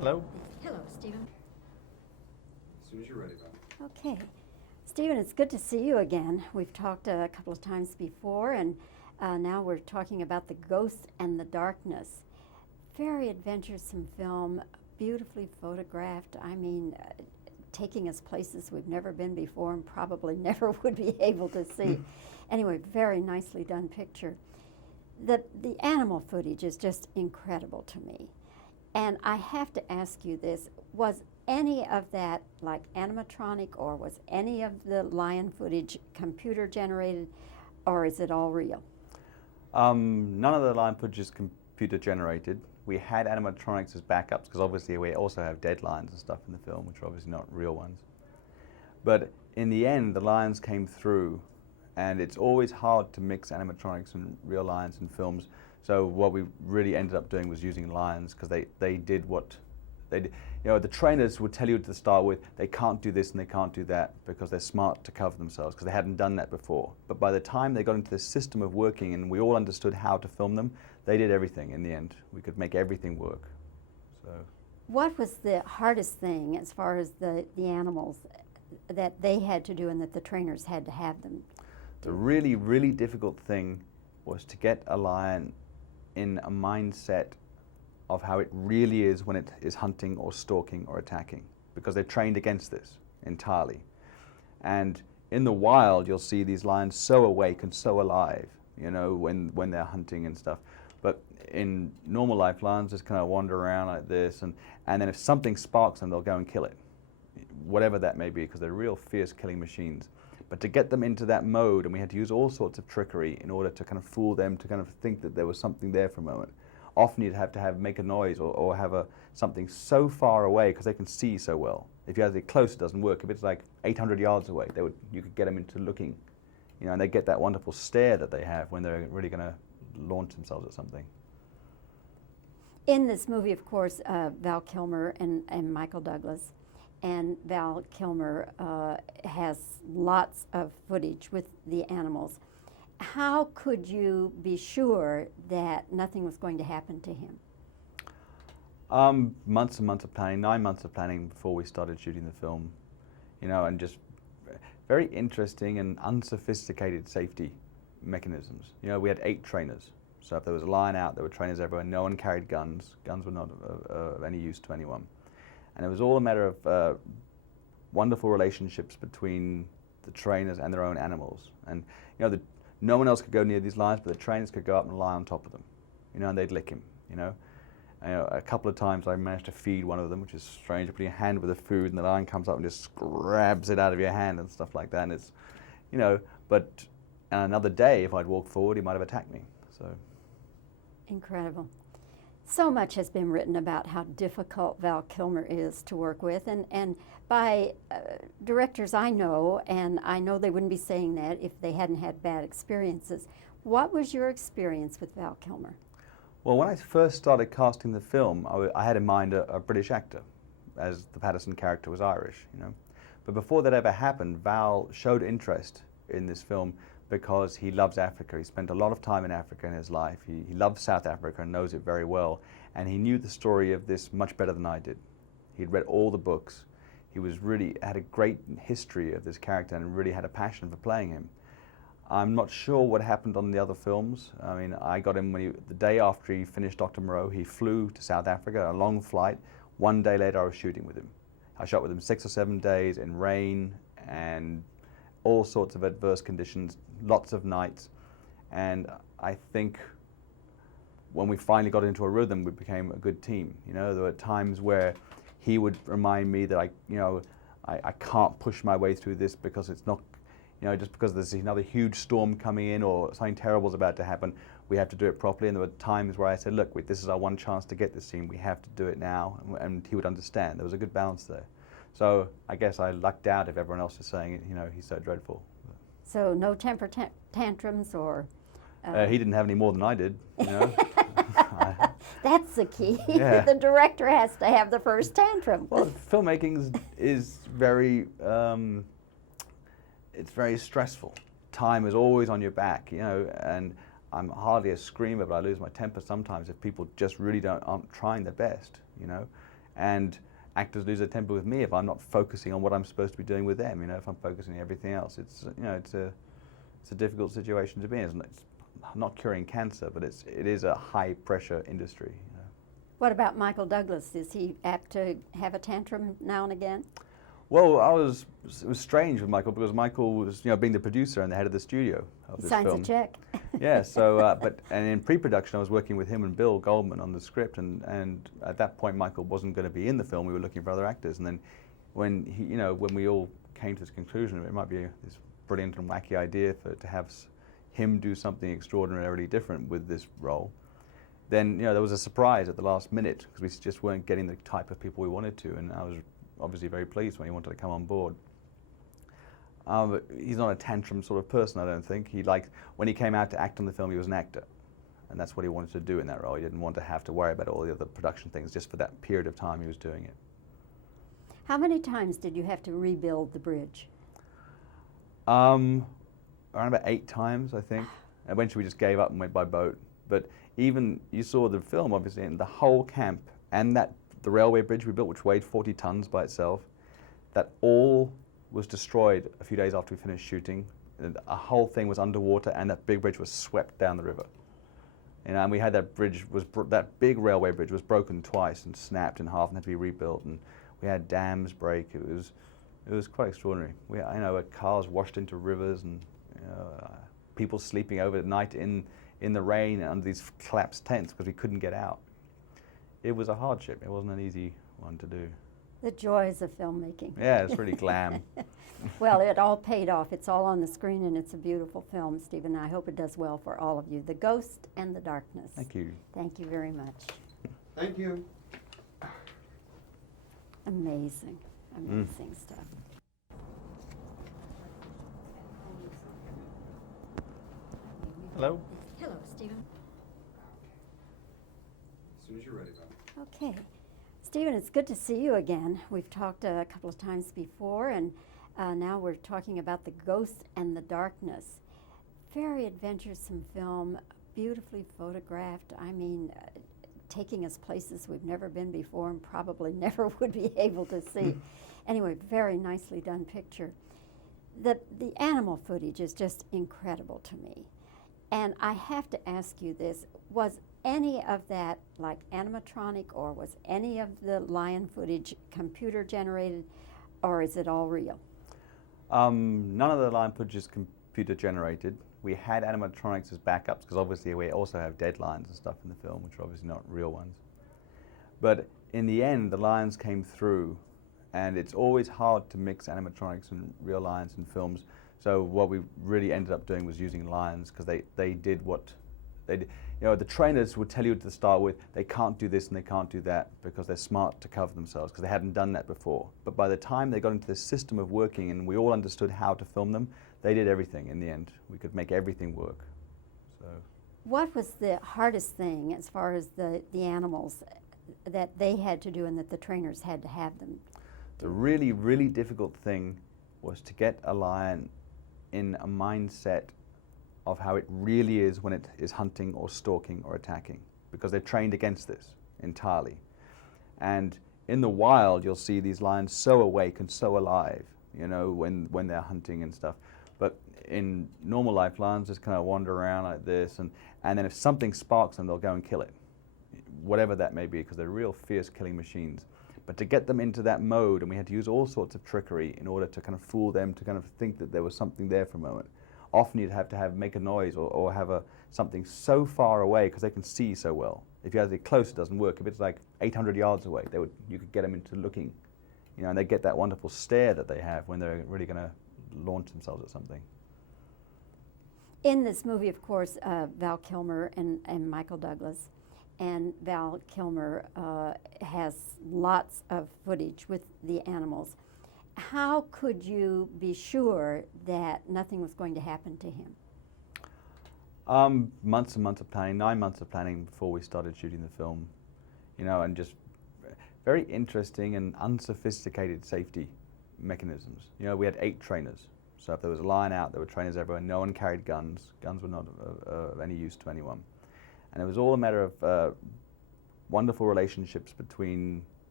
Hello. Hello, Stephen. As soon as you're ready, Bob. Okay. Stephen, it's good to see you again. We've talked a couple of times before, and now we're talking about The Ghost and the Darkness. Very adventuresome film, beautifully photographed. I mean, taking us places we've never been before and probably never would be able to see. Anyway, very nicely done picture. The animal footage is just incredible to me. And I have to ask you this, was any of that like animatronic, or was any of the lion footage computer generated, or is it all real? None of the lion footage is computer generated. We had animatronics as backups because obviously we also have dead lions and stuff in the film, which are obviously not real ones. But in the end, the lions came through, and it's always hard to mix animatronics and real lions in films. So what we really ended up doing was using lions because they did what they did. You know, the trainers would tell you to start with, they can't do this and they can't do that because they're smart to cover themselves because they hadn't done that before. But by the time they got into this system of working and we all understood how to film them, they did everything in the end. We could make everything work. So, what was the hardest thing as far as the animals that they had to do and that the trainers had to have them? The really, really difficult thing was to get a lion in a mindset of how it really is when it is hunting or stalking or attacking, because they're trained against this entirely. And in the wild, you'll see these lions so awake and so alive, you know, when they're hunting and stuff. But in normal life, lions just kind of wander around like this, and then if something sparks them, they'll go and kill it, whatever that may be, because they're real fierce killing machines. But to get them into that mode, and we had to use all sorts of trickery in order to kind of fool them to kind of think that there was something there for a moment. Often you'd have to make a noise or have something so far away because they can see so well. If you have it close, it doesn't work. If it's like 800 yards away, you could get them into looking, you know, and they get that wonderful stare that they have when they're really going to launch themselves at something. In this movie, of course, Val Kilmer and Michael Douglas. And Val Kilmer has lots of footage with the animals. How could you be sure that nothing was going to happen to him? Months and months of planning, 9 months of planning before we started shooting the film, you know, and just very interesting and unsophisticated safety mechanisms. You know, we had 8 trainers. So if there was a lion out, there were trainers everywhere. No one carried guns. Guns were not of any use to anyone. And it was all a matter of wonderful relationships between the trainers and their own animals. And you know, no one else could go near these lions, but the trainers could go up and lie on top of them, you know, and they'd lick him, you know. A couple of times I managed to feed one of them, which is strange. You put your hand with the food, and the lion comes up and just grabs it out of your hand and stuff like that. And it's, you know, but another day, if I'd walked forward, he might have attacked me. So incredible. So much has been written about how difficult Val Kilmer is to work with, and by directors I know, and I know they wouldn't be saying that if they hadn't had bad experiences. What was your experience with Val Kilmer? Well, when I first started casting the film, I had in mind a British actor, as the Patterson character was Irish, you know. But before that ever happened, Val showed interest in this film because he loves Africa. He spent a lot of time in Africa in his life. He loves South Africa and knows it very well. And he knew the story of this much better than I did. He'd read all the books. He had a great history of this character and really had a passion for playing him. I'm not sure what happened on the other films. I mean, I got him the day after he finished Dr. Moreau. He flew to South Africa, a long flight. One day later, I was shooting with him. I shot with him 6 or 7 days in rain and all sorts of adverse conditions, lots of nights. And I think when we finally got into a rhythm, we became a good team. You know, there were times where he would remind me that I can't push my way through this because it's not, you know, just because there's another huge storm coming in or something terrible is about to happen, we have to do it properly. And there were times where I said, look, this is our one chance to get this scene. We have to do it now. And he would understand. There was a good balance there. So I guess I lucked out if everyone else is saying it, you know, he's so dreadful. So no temper tantrums or... he didn't have any more than I did, you know. That's the key. Yeah. The director has to have the first tantrum. Well, filmmaking is very, it's very stressful. Time is always on your back, you know, and I'm hardly a screamer, but I lose my temper sometimes if people just really aren't trying their best, you know. And actors lose their temper with me if I'm not focusing on what I'm supposed to be doing with them. You know, if I'm focusing on everything else, it's it's a difficult situation to be in. It's not curing cancer, but it is a high pressure industry. You know. What about Michael Douglas? Is he apt to have a tantrum now and again? Well, it was strange with Michael because Michael was, being the producer and the head of the studio of this Signs film. a check. Yeah, so, and in pre-production I was working with him and Bill Goldman on the script, and at that point Michael wasn't going to be in the film. We were looking for other actors, and then when when we all came to this conclusion, it might be this brilliant and wacky idea to have him do something extraordinarily different with this role, then there was a surprise at the last minute because we just weren't getting the type of people we wanted to, and I was obviously very pleased when he wanted to come on board. But he's not a tantrum sort of person, I don't think. When he came out to act on the film, he was an actor. And that's what he wanted to do in that role. He didn't want to have to worry about all the other production things just for that period of time he was doing it. How many times did you have to rebuild the bridge? Around about 8 times, I think. Eventually we just gave up and went by boat. But even, you saw the film, obviously, and the whole camp and the railway bridge we built, which weighed 40 tons by itself, that all was destroyed a few days after we finished shooting. A whole thing was underwater, and that big bridge was swept down the river. And we had that bridge that big railway bridge was broken twice and snapped in half and had to be rebuilt. And we had dams break. It was quite extraordinary. Cars washed into rivers, and people sleeping over at night in the rain under these collapsed tents because we couldn't get out. It was a hardship. It wasn't an easy one to do. The joys of filmmaking. Yeah, it's really glam. Well, it all paid off. It's all on the screen, and it's a beautiful film, Stephen. I hope it does well for all of you. The Ghost and the Darkness. Thank you. Thank you very much. Thank you. Amazing, amazing stuff. Hello. Hello, Stephen. As soon as you're ready, Bob. Okay. Stephen, it's good to see you again. We've talked a couple of times before, and now we're talking about The Ghost and the Darkness. Very adventuresome film, beautifully photographed. I mean, taking us places we've never been before and probably never would be able to see. Anyway, very nicely done picture. The animal footage is just incredible to me. And I have to ask you this, was any of that like animatronic, or was any of the lion footage computer generated, or is it all real? None of the lion footage is computer generated. We had animatronics as backups because obviously we also have dead lions and stuff in the film, which are obviously not real ones. But in the end, the lions came through, and it's always hard to mix animatronics and real lions in films. So what we really ended up doing was using lions because they did what they did. The trainers would tell you to start with, they can't do this and they can't do that because they're smart to cover themselves because they hadn't done that before. But by the time they got into the system of working and we all understood how to film them, they did everything in the end. We could make everything work. So, what was the hardest thing as far as the animals that they had to do and that the trainers had to have them? The really, really difficult thing was to get a lion in a mindset of how it really is when it is hunting or stalking or attacking, because they're trained against this entirely. And in the wild, you'll see these lions so awake and so alive, when they're hunting and stuff. But in normal life, lions just kind of wander around like this, and then if something sparks them, they'll go and kill it, whatever that may be, because they're real fierce killing machines. But to get them into that mode, and we had to use all sorts of trickery in order to kind of fool them to kind of think that there was something there for a moment. Often you'd have to make a noise or have something so far away because they can see so well. If you have it close, it doesn't work. If it's like 800 yards away, you could get them into looking, and they get that wonderful stare that they have when they're really going to launch themselves at something. In this movie, of course, Val Kilmer and Michael Douglas. And Val Kilmer has lots of footage with the animals. How could you be sure that nothing was going to happen to him? Months and months of planning, 9 months of planning before we started shooting the film, and just very interesting and unsophisticated safety mechanisms. We had 8 trainers. So if there was a lion out, there were trainers everywhere. No one carried guns. Guns were not of any use to anyone. And it was all a matter of wonderful relationships between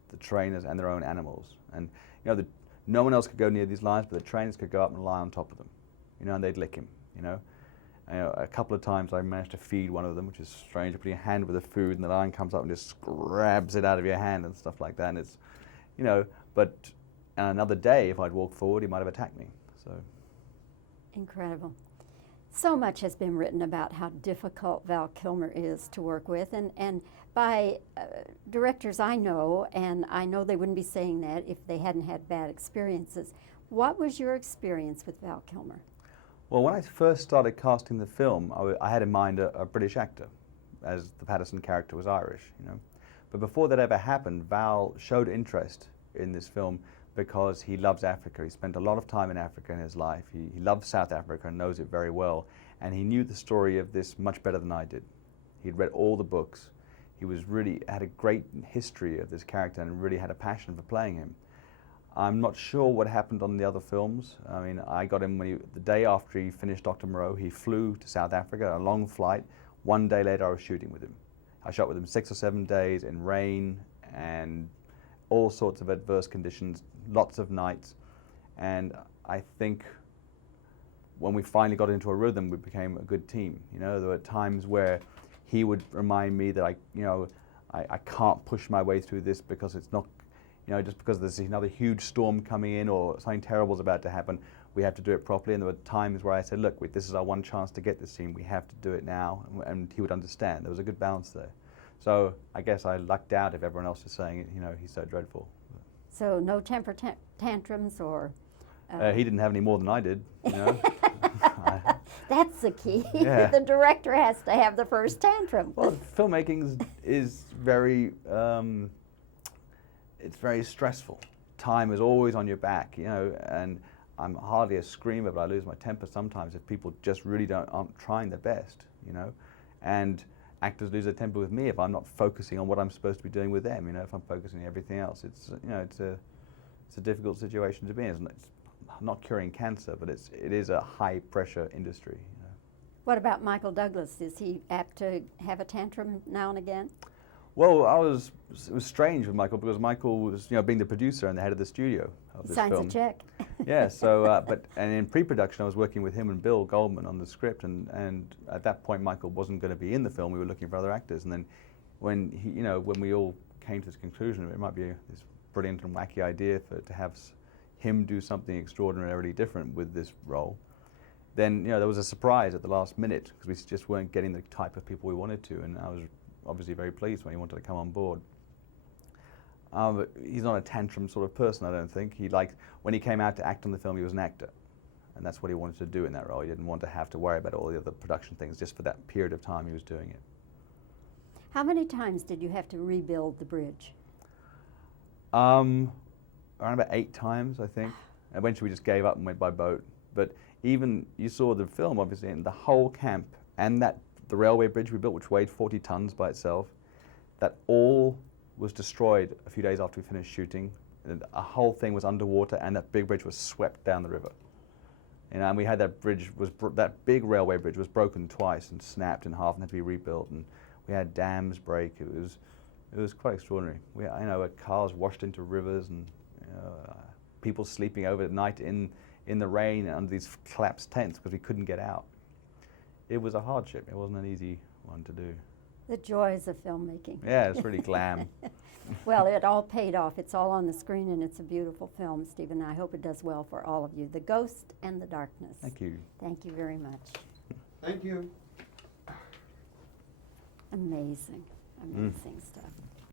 the trainers and their own animals. And no one else could go near these lions, but the trainers could go up and lie on top of them, and they'd lick him. A couple of times I managed to feed one of them, which is strange. You put your hand with the food, and the lion comes up and just grabs it out of your hand and stuff like that. And it's, but another day, if I'd walked forward, he might have attacked me. So. Incredible. So much has been written about how difficult Val Kilmer is to work with, and by directors I know, and I know they wouldn't be saying that if they hadn't had bad experiences. What was your experience with Val Kilmer? Well, when I first started casting the film, I had in mind a British actor, as the Patterson character was Irish, But before that ever happened, Val showed interest in this film because he loves Africa. He spent a lot of time in Africa in his life. He loves South Africa and knows it very well. And he knew the story of this much better than I did. He'd read all the books. He had a great history of this character and really had a passion for playing him. I'm not sure what happened on the other films. I mean, I got him the day after he finished Dr. Moreau. He flew to South Africa, a long flight. One day later, I was shooting with him. I shot with him 6 or 7 days in rain and all sorts of adverse conditions, lots of nights. And I think when we finally got into a rhythm, we became a good team. There were times where he would remind me that I can't push my way through this because it's not, just because there's another huge storm coming in or something terrible is about to happen, we have to do it properly. And there were times where I said, look, this is our one chance to get this scene. We have to do it now. And he would understand. There was a good balance there. So I guess I lucked out if everyone else is saying, he's so dreadful. So no temper tantrums or... he didn't have any more than I did, That's the key. Yeah. The director has to have the first tantrum. Well, filmmaking is very, it's very stressful. Time is always on your back, and I'm hardly a screamer, but I lose my temper sometimes if people just really aren't trying their best, And actors lose their temper with me if I'm not focusing on what I'm supposed to be doing with them, if I'm focusing on everything else. It's, it's a difficult situation to be in. It's not curing cancer, but it is a high pressure industry. What about Michael Douglas? Is he apt to have a tantrum now and again? Well, it was strange with Michael because Michael was, being the producer and the head of the studio of this film. Signs a check. Yeah, so, and in pre-production I was working with him and Bill Goldman on the script, and at that point Michael wasn't going to be in the film. We were looking for other actors, and then when when we all came to this conclusion, it might be this brilliant and wacky idea to have him do something extraordinarily different with this role. Then there was a surprise at the last minute because we just weren't getting the type of people we wanted to, and I was obviously very pleased when he wanted to come on board. But he's not a tantrum sort of person, I don't think. When he came out to act on the film, he was an actor, and that's what he wanted to do in that role. He didn't want to have to worry about all the other production things just for that period of time he was doing it. How many times did you have to rebuild the bridge? Around about 8 times, I think. Eventually we just gave up and went by boat. But even, you saw the film, obviously, and the whole camp and the railway bridge we built, which weighed 40 tons by itself, that all was destroyed a few days after we finished shooting. A whole thing was underwater, and that big bridge was swept down the river. And we had that that big railway bridge was broken twice and snapped in half and had to be rebuilt. And we had dams break. It was quite extraordinary. Cars washed into rivers, and people sleeping over at night in the rain under these collapsed tents because we couldn't get out. It was a hardship. It wasn't an easy one to do. The joys of filmmaking. Yeah, it's really glam. Well, it all paid off. It's all on the screen, and it's a beautiful film, Stephen. I hope it does well for all of you. The Ghost and the Darkness. Thank you. Thank you very much. Thank you. Amazing, amazing stuff.